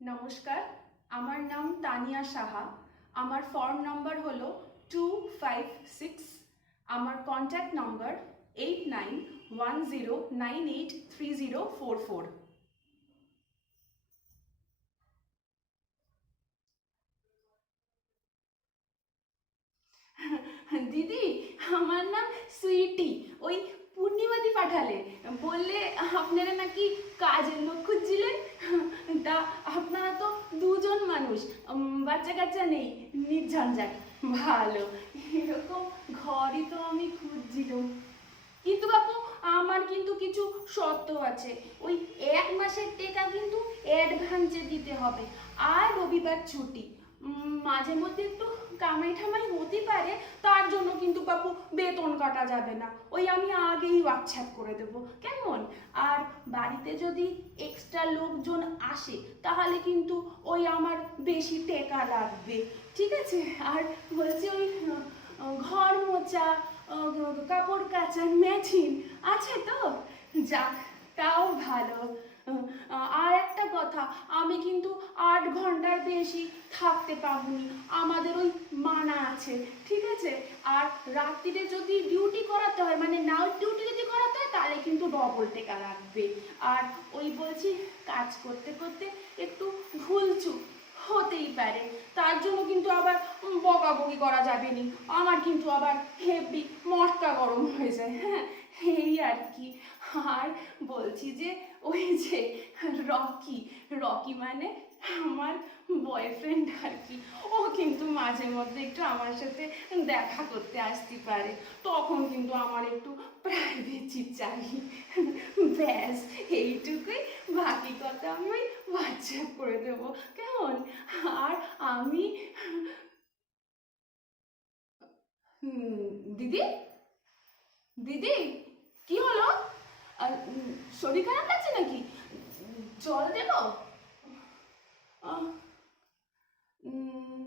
নমস্কার, আমার নাম তানিয়া সাহা। আমার ফর্ম নাম্বার হলো 256। আমার কন্ট্যাক্ট নাম্বার 8910983044। দিদি, আমার নাম সুইটি। ওই পূর্ণিমাদি পাঠালে, বললে আপনারা নাকি কাজের লোক খুঁজছিলেন। তা আপনারা তো দুজন মানুষ, বাচ্চা কাচ্চা নেই, নির্ঝঞ্ঝাট। ভালো, এরকম ঘরই তো আমি খুঁজছিলাম। কিন্তু বাপু, আমার কিন্তু কিছু শর্ত আছে। ওই 1 মাসের টাকা কিন্তু অ্যাডভান্সে দিতে হবে, আর রবিবার ছুটি। মাঝে মধ্যে একটু কামাই ঠামাই হতে পারে, তার জন্য কিন্তু বাপু বেতন কাটা যাবে না। ওই আমি আগেই হোয়াটসঅ্যাপ করে দেবো, কেমন? আর বাড়িতে যদি এক্সট্রা লোকজন আসে তাহলে কিন্তু ওই আমার বেশি টাকা লাগবে, ঠিক আছে? আর বলছি ওই ঘর মোছা, কাপড় কাচার মেশিন আছে তো? যাক, তাও ভালো। আর একটা কথা, আমি কিন্তু 8 ঘন্টার বেশি থাকতে পারবনি, আমাদের ওই মানা আছে, ঠিক আছে? আর রাত্রিরে যদি ডিউটি করাতে হয়, মানে নাইট ডিউটি যদি করাতে হয়, তাহলে কিন্তু ডবল টাকা লাগবে। আর ওই বলছি, কাজ করতে করতে একটু ভুলচুক হতেই পারে, তার জন্য কিন্তু আবার বকাবকি করা যাবে নি। আমার কিন্তু আবার হেভি মটকা গরম হয়ে যায়, হ্যাঁ, এই আর কি। আর বলছি যে ওই যে রকি, রকি মানে আমার বয়ফ্রেন্ড আর কি, ও কিন্তু মাঝে মধ্যে একটু আমার সাথে দেখা করতে আসতে পারে, তখন কিন্তু আমার একটু প্রাইভেসি চাই। ব্যাস, এইটুকুই। বাকি কথা আমি ওই হোয়াটসঅ্যাপ করে দেবো, কেমন? আর আমি দিদি, দিদি, কি হলো? আর শরীর খারাপ লাগছে নাকি? জল দেবো?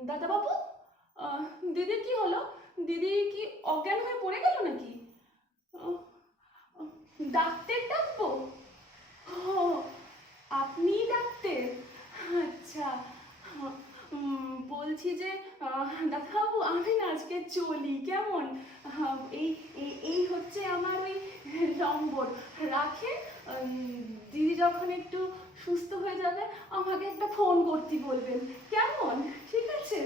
দাদা বাবু, দিদির কি হলো? দিদি কি অজ্ঞান হয়ে পড়ে গেল নাকি? আহ, আহ, ডাক্তার ডাকবো? ও, আপনিই ডাকতে? আচ্ছা। বলছি যে দাদাবাবু, আমি না আজকে চলি, কেমন? এই এই হচ্ছে আমার ওই নম্বর, রাখে। দিদি যখন একটু সুস্থ হয়ে যাবে আমাকে একটা ফোন করতে বলবেন, কেমন? ঠিক আছে,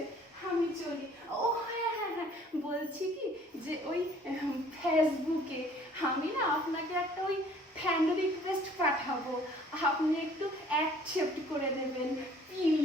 আমি চলি। ও হ্যাঁ হ্যাঁ হ্যাঁ, বলছি কি যে ওই ফেসবুকে আমি না আপনাকে একটা ওই ফ্রেন্ড রিকোয়েস্ট পাঠাবো, আপনি একটু অ্যাকসেপ্ট করে দেবেন, প্লিজ।